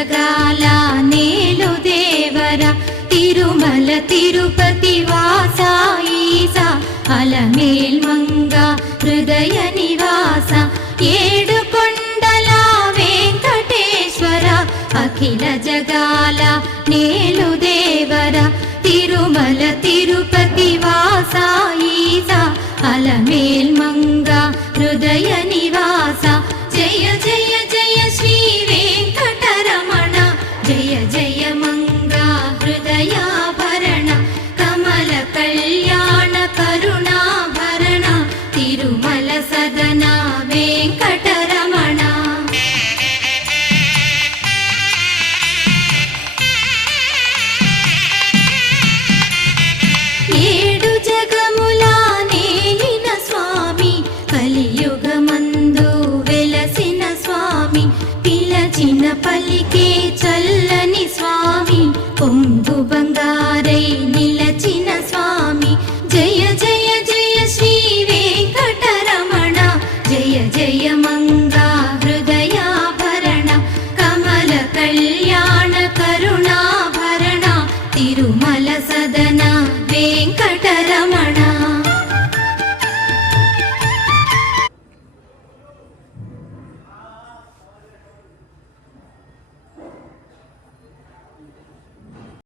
జగాల నేలు దేవర తిరుమల తిరుపతి వాస ఈసా అలమేల్ మంగ హృదయ నివాస ఏడు కొండల వెంకటేశ్వర అఖిల జగాల నేలు దేవర తిరుమల తిరుపతి వాస ఈసా అలమేల్ మంగ హృదయ నివాస